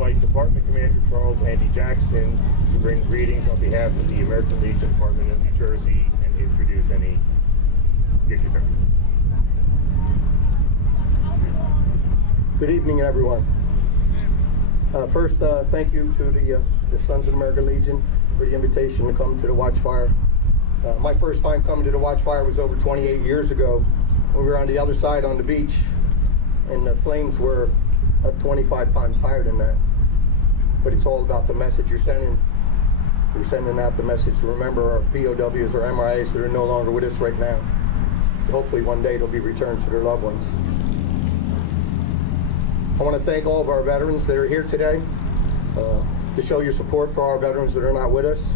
invite Department Commander Charles Andy Jackson to bring greetings on behalf of the American Legion Department of New Jersey and introduce any dignitaries. Good evening, everyone. First, thank you to the Sons of the American Legion for the invitation to come to the Watchfire. My first time coming to the Watchfire was over 28 years ago when we were on the other side on the beach, and the flames were 25 times higher than that. But it's all about the message you're sending. You're sending out the message to remember our POWs or MIAs that are no longer with us right now. Hopefully one day they'll be returned to their loved ones. I want to thank all of our veterans that are here today to show your support for our veterans that are not with us.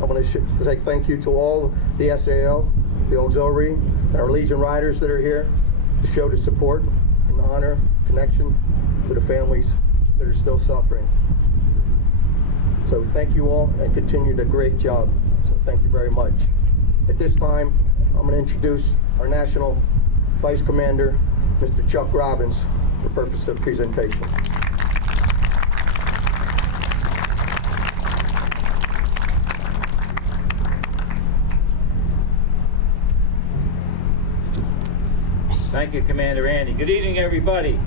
I want to say thank you to all the SAL, the auxiliary, and our Legion riders that are here to show the support and honor, connection to the families that are still suffering. So thank you all and continue the great job. So thank you very much. At this time, I'm going to introduce our National Vice Commander, Mr. Chuck Robbins, for the purpose of presentation. Thank you, Commander Andy. Good evening, everybody.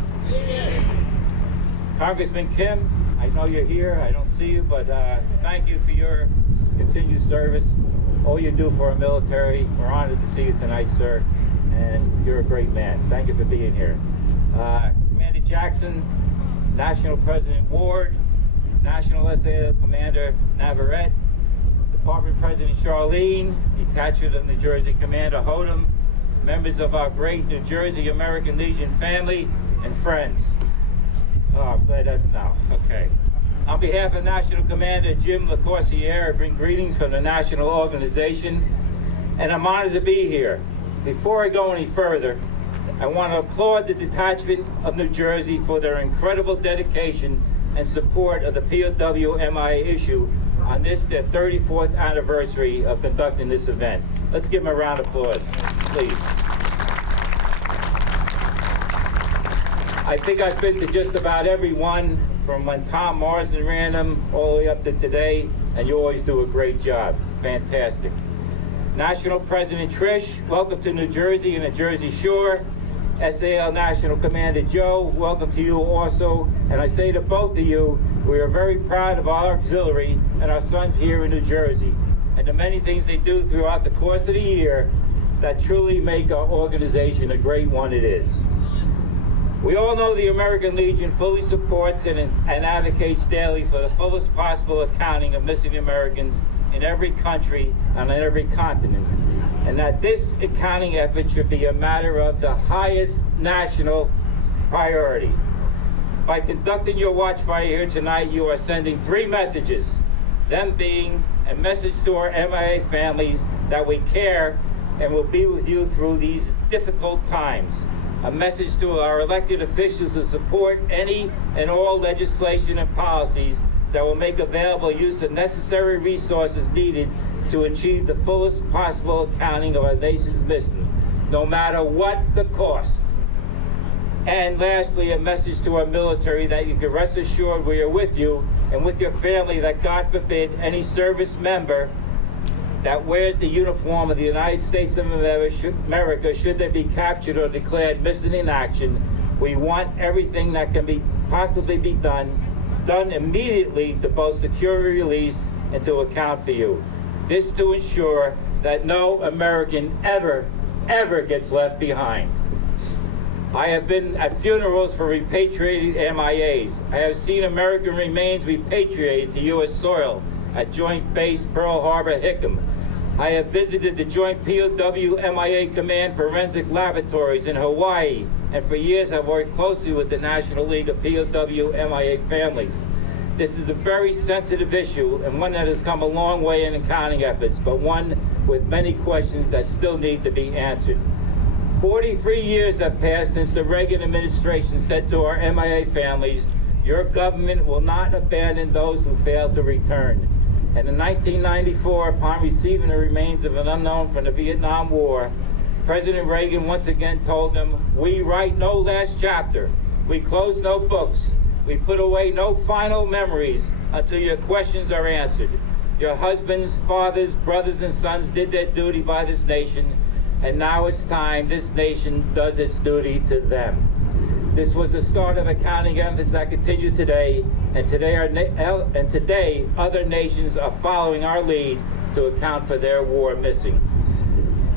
Congressman Kim, I know you're here. I don't see you, but thank you for your continued service. All you do for our military. We're honored to see you tonight, sir, and you're a great man. Thank you for being here. Commander Jackson, National President Ward, National SAL Commander Navarrete, Department President Charlene, Detachment of New Jersey Commander Hodem, members of our great New Jersey American Legion family, and friends. Oh, I'm glad that's now. Okay. On behalf of National Commander Jim LaCourciere, I bring greetings from the National Organization, and I'm honored to be here. Before I go any further, I want to applaud the Detachment of New Jersey for their incredible dedication and support of the POW MIA issue on this, their 34th anniversary of conducting this event. Let's give them a round of applause, please. I think I've been to just about every one, from when Tom Marsden ran them all the way up to today, and you always do a great job. Fantastic. National President Trish, welcome to New Jersey and the Jersey Shore. SAL National Commander Joe, welcome to you also. And I say to both of you, we are very proud of our auxiliary and our sons here in New Jersey, and the many things they do throughout the course of the year that truly make our organization a great one it is. We all know the American Legion fully supports and advocates daily for the fullest possible accounting of missing Americans in every country and on every continent, and that this accounting effort should be a matter of the highest national priority. By conducting your Watchfire here tonight, you are sending three messages, them being a message to our MIA families that we care and will be with you through these difficult times. A message to our elected officials to support any and all legislation and policies that will make available use of necessary resources needed to achieve the fullest possible accounting of our nation's missing, no matter what the cost. And lastly, a message to our military that you can rest assured we are with you and with your family, that God forbid any service member that wears the uniform of the United States of America, should they be captured or declared missing in action, we want everything that can possibly be done immediately to both secure release and to account for you. This to ensure that no American ever gets left behind. I have been at funerals for repatriated MIAs. I have seen American remains repatriated to U.S. soil at Joint Base Pearl Harbor Hickam. I have visited the Joint POW MIA Command Forensic Laboratories in Hawaii, and for years I've worked closely with the National League of POW MIA Families. This is a very sensitive issue and one that has come a long way in accounting efforts, but one with many questions that still need to be answered. 43 years have passed since the Reagan administration said to our MIA families, your government will not abandon those who fail to return. And in 1994, upon receiving the remains of an unknown from the Vietnam War, President Reagan once again told them, we write no last chapter, we close no books, We put away no final memories until your questions are answered. Your husbands, fathers, brothers, and sons did their duty by this nation, and now it's time this nation does its duty to them. This was the start of a counting efforts that continue today, and today other nations are following our lead to account for their war missing.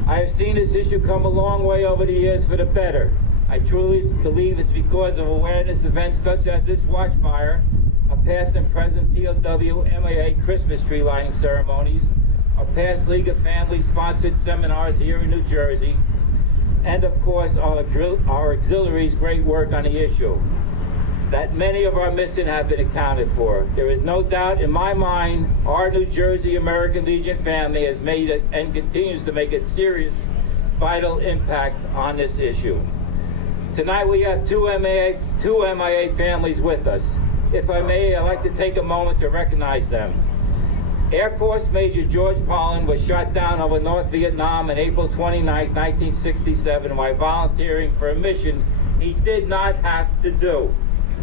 I have seen this issue come a long way over the years for the better. I truly believe it's because of awareness events such as this Watchfire, our past and present POW MAA Christmas tree lighting ceremonies, our past League of Families sponsored seminars here in New Jersey, and of course our auxiliaries' great work on the issue, that many of our missing have been accounted for. There is no doubt in my mind our New Jersey American Legion family has made it and continues to make a serious, vital impact on this issue. Tonight we have two MIA families with us. If I may, I'd like to take a moment to recognize them. Air Force Major George Pollan was shot down over North Vietnam on April 29, 1967, while volunteering for a mission he did not have to do.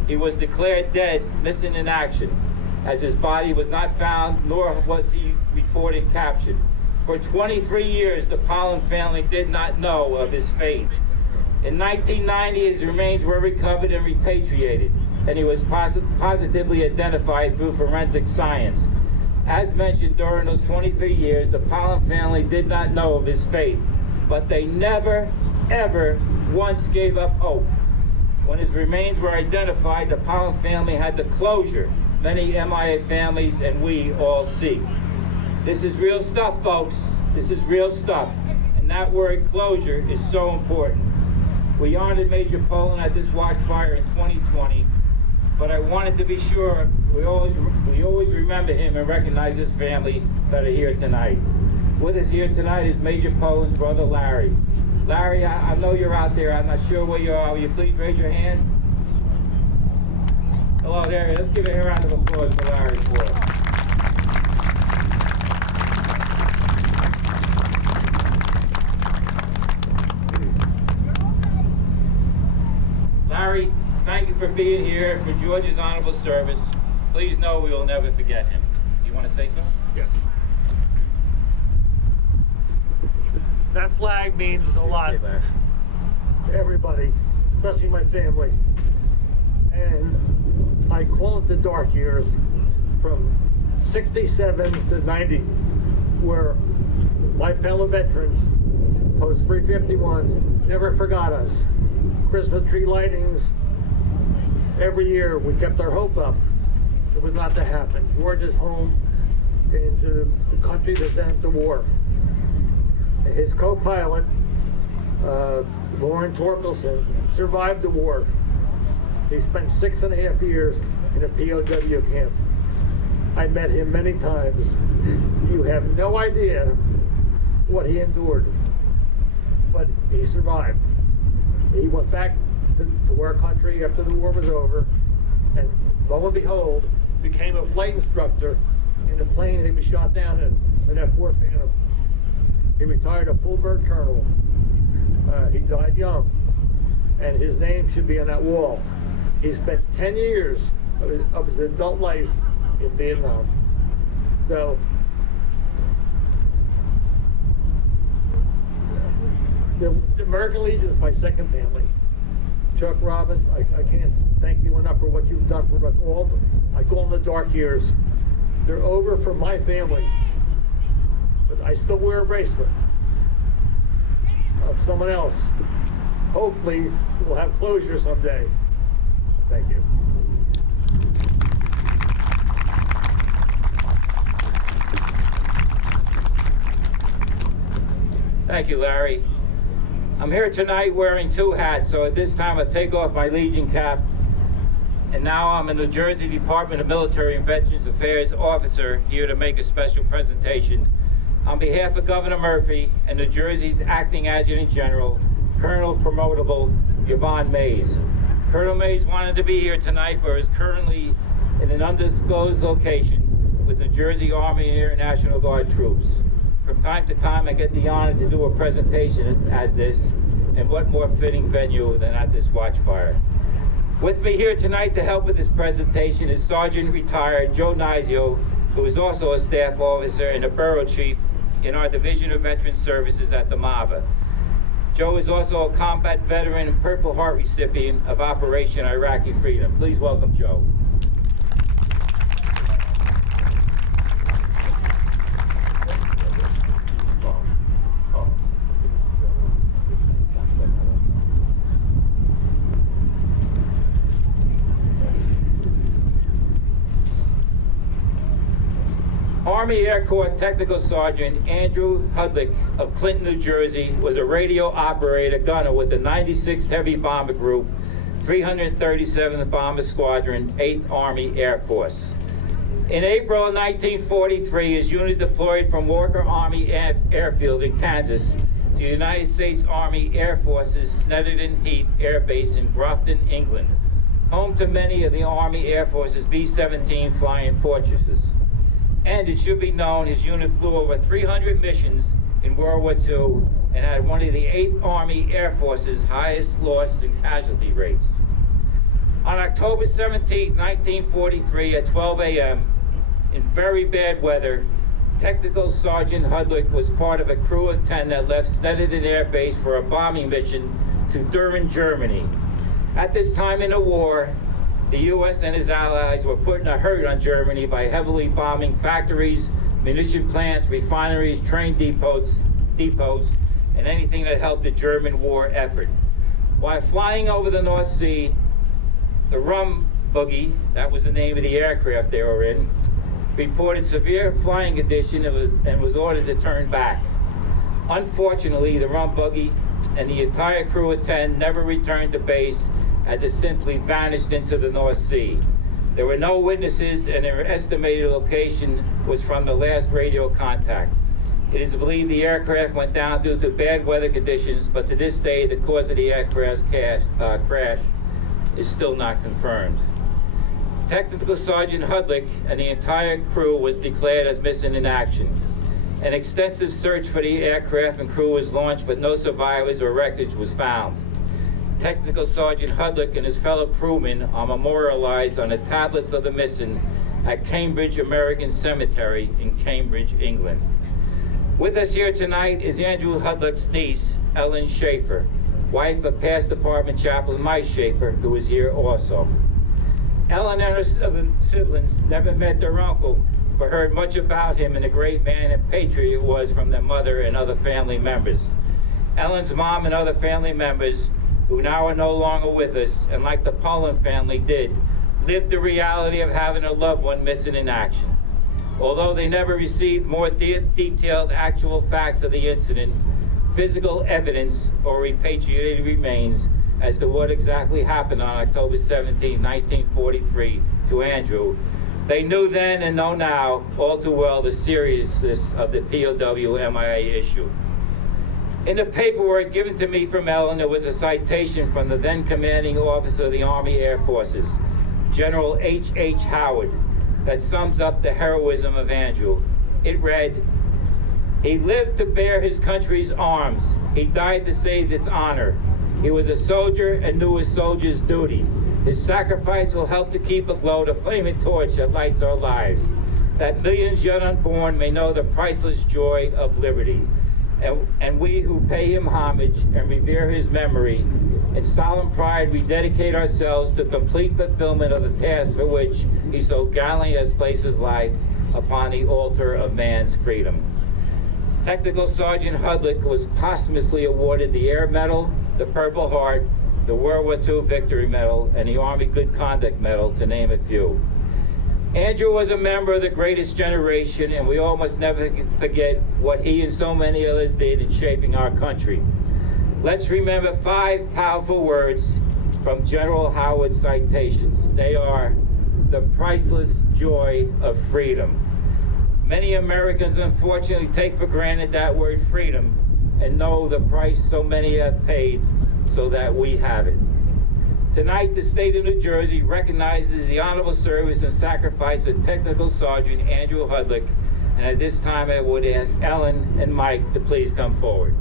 He was declared dead, missing in action, as his body was not found, nor was he reported captured. For 23 years, the Pollan family did not know of his fate. In 1990, his remains were recovered and repatriated, and he was positively identified through forensic science. As mentioned, during those 23 years, the Pollan family did not know of his fate, but they never, ever once gave up hope. When his remains were identified, the Pollan family had the closure many MIA families and we all seek. This is real stuff, folks. This is real stuff. And that word closure is so important. We honored Major Pollan at this Watchfire in 2020, but I wanted to be sure we always remember him and recognize his family that are here tonight. With us here tonight is Major Pollan's brother, Larry. Larry, I know you're out there. I'm not sure where you are. Will you please raise your hand? Hello there. Let's give a round of applause for Larry for us. Larry, thank you for being here, for George's honorable service. Please know we will never forget him. Do you want to say something? Yes. That flag means a lot to everybody, especially my family. And I call it the dark years from 67 to 90, where my fellow veterans, Post 351, never forgot us. Christmas tree lightings, every year we kept our hope up. It was not to happen. George is home into the country that sent to war. His co-pilot, Lauren Torkelson, survived the war. He spent 6.5 years in a POW camp. I met him many times. You have no idea what he endured, but he survived. He went back to our country after the war was over, and lo and behold, became a flight instructor in the plane he was shot down in, an F-4 Phantom. He retired a full bird colonel. He died young, and his name should be on that wall. He spent 10 years of his adult life in Vietnam. So, the American Legion is my second family. Chuck Robbins, I can't thank you enough for what you've done for us all. I call them the dark years. They're over for my family, but I still wear a bracelet of someone else. Hopefully, we'll have closure someday. Thank you. Thank you, Larry. I'm here tonight wearing two hats, so at this time I take off my Legion cap, and now I'm a New Jersey Department of Military and Veterans Affairs officer here to make a special presentation on behalf of Governor Murphy and New Jersey's Acting Adjutant General, Colonel Promotable Yvonne Mays. Colonel Mays wanted to be here tonight, but is currently in an undisclosed location with New Jersey Army and Air National Guard troops. From time to time, I get the honor to do a presentation as this, and what more fitting venue than at this Watchfire. With me here tonight to help with this presentation is Sergeant Retired Joe Nizio, who is also a staff officer and a borough chief in our Division of Veteran Services at the MAVA. Joe is also a combat veteran and Purple Heart recipient of Operation Iraqi Freedom. Please welcome Joe. Army Air Corps Technical Sergeant Andrew Hudlick of Clinton, New Jersey, was a radio operator gunner with the 96th Heavy Bomber Group, 337th Bomber Squadron, 8th Army Air Force. In April of 1943, his unit deployed from Walker Army Airfield in Kansas to the United States Army Air Force's Snetterton Heath Air Base in Grafton, England, home to many of the Army Air Force's B-17 flying fortresses. And it should be known his unit flew over 300 missions in World War II and had one of the 8th Army Air Force's highest loss and casualty rates. On October 17, 1943 at 12 a.m., in very bad weather, Technical Sergeant Hudlick was part of a crew of 10 that left Snetterton Air Base for a bombing mission to Düren, Germany. At this time in the war, the U.S. and his allies were putting a hurt on Germany by heavily bombing factories, munition plants, refineries, train depots, and anything that helped the German war effort. While flying over the North Sea, the Rum Buggy, that was the name of the aircraft they were in, reported severe flying condition and was ordered to turn back. Unfortunately, the Rum Buggy and the entire crew of 10 never returned to base, as it simply vanished into the North Sea. There were no witnesses, and their estimated location was from the last radio contact. It is believed the aircraft went down due to bad weather conditions, but to this day, the cause of the aircraft crash is still not confirmed. Technical Sergeant Hudlick and the entire crew was declared as missing in action. An extensive search for the aircraft and crew was launched, but no survivors or wreckage was found. Technical Sergeant Hudlick and his fellow crewmen are memorialized on the tablets of the missing at Cambridge American Cemetery in Cambridge, England. With us here tonight is Andrew Hudlick's niece, Ellen Schaefer, wife of past department chaplain Mike Schaefer, who is here also. Ellen and her siblings never met their uncle, but heard much about him and the great man and patriot he was from their mother and other family members. Ellen's mom and other family members, who now are no longer with us, and like the Pullen family did, lived the reality of having a loved one missing in action. Although they never received more detailed actual facts of the incident, physical evidence or repatriated remains as to what exactly happened on October 17, 1943 to Andrew, they knew then and know now all too well the seriousness of the POW MIA issue. In the paperwork given to me from Ellen, there was a citation from the then commanding officer of the Army Air Forces, General H.H. Howard, that sums up the heroism of Andrew. It read, "He lived to bear his country's arms. He died to save its honor. He was a soldier and knew his soldier's duty. His sacrifice will help to keep aglow the flaming torch that lights our lives, that millions yet unborn may know the priceless joy of liberty. And we who pay him homage and revere his memory, in solemn pride we dedicate ourselves to complete fulfillment of the task for which he so gallantly has placed his life upon the altar of man's freedom." Technical Sergeant Hudlick was posthumously awarded the Air Medal, the Purple Heart, the World War II Victory Medal, and the Army Good Conduct Medal, to name a few. Andrew was a member of the greatest generation, and we all must never forget what he and so many others did in shaping our country. Let's remember 5 powerful words from General Howard's citations. They are the priceless joy of freedom. Many Americans unfortunately take for granted that word freedom and know the price so many have paid so that we have it. Tonight, the state of New Jersey recognizes the honorable service and sacrifice of Technical Sergeant Andrew Hudlick, and at this time I would ask Ellen and Mike to please come forward.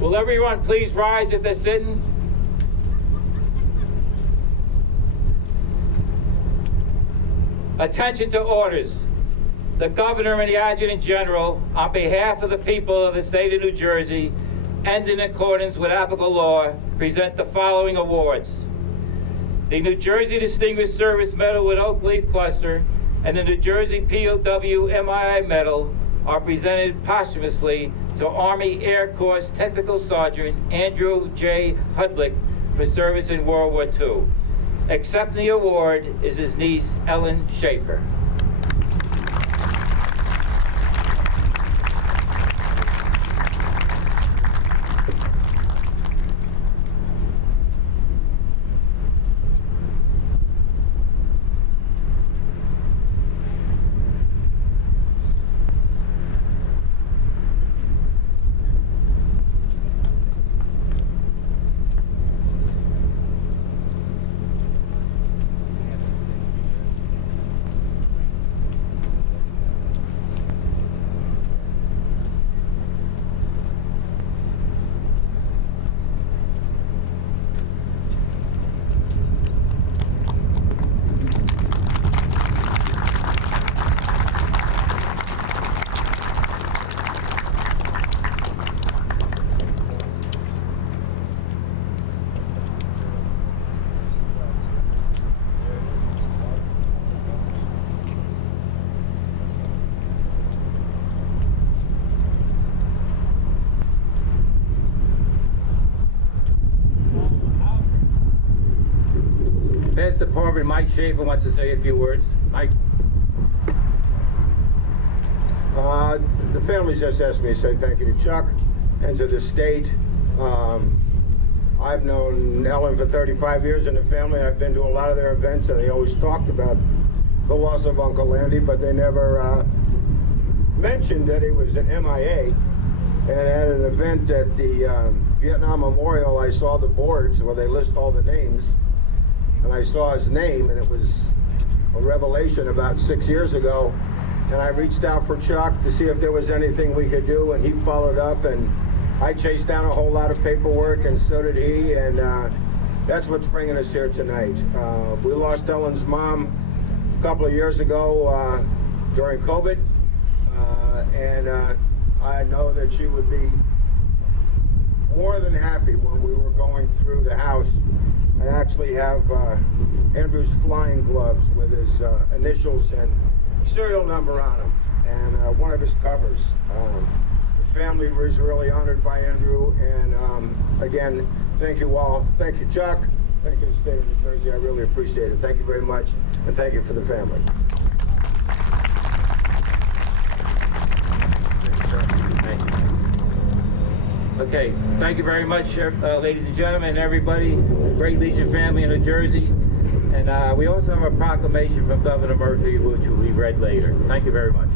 Will everyone please rise if they're sitting? Attention to orders. The Governor and the Adjutant General, on behalf of the people of the state of New Jersey, and in accordance with applicable law, present the following awards. The New Jersey Distinguished Service Medal with Oak Leaf Cluster and the New Jersey POW MII Medal are presented posthumously to Army Air Corps Technical Sergeant Andrew J. Hudlick for service in World War II. Accepting the award is his niece, Ellen Schaefer. Past Department Mike Schaefer wants to say a few words. Mike. The family's just asked me to say thank you to Chuck and to the state. I've known Ellen for 35 years in the family. I've been to a lot of their events, and they always talked about the loss of Uncle Landy, but they never mentioned that he was an MIA. And at an event at the Vietnam Memorial, I saw the boards where they list all the names, and I saw his name, and it was a revelation about 6 years ago. And I reached out for Chuck to see if there was anything we could do, and he followed up, and I chased down a whole lot of paperwork, and so did he, and that's what's bringing us here tonight. We lost Ellen's mom a couple of years ago during COVID, and I know that she would be more than happy when we were going through the house. I actually have Andrew's flying gloves with his initials and serial number on them, and one of his covers. The family was really honored by Andrew, and again, thank you all. Thank you, Chuck. Thank you, the state of New Jersey. I really appreciate it. Thank you very much, and thank you for the family. Thank you. Okay, thank you very much, ladies and gentlemen, and everybody, the Great Legion family in New Jersey. And we also have a proclamation from Governor Murphy, which will be read later. Thank you very much.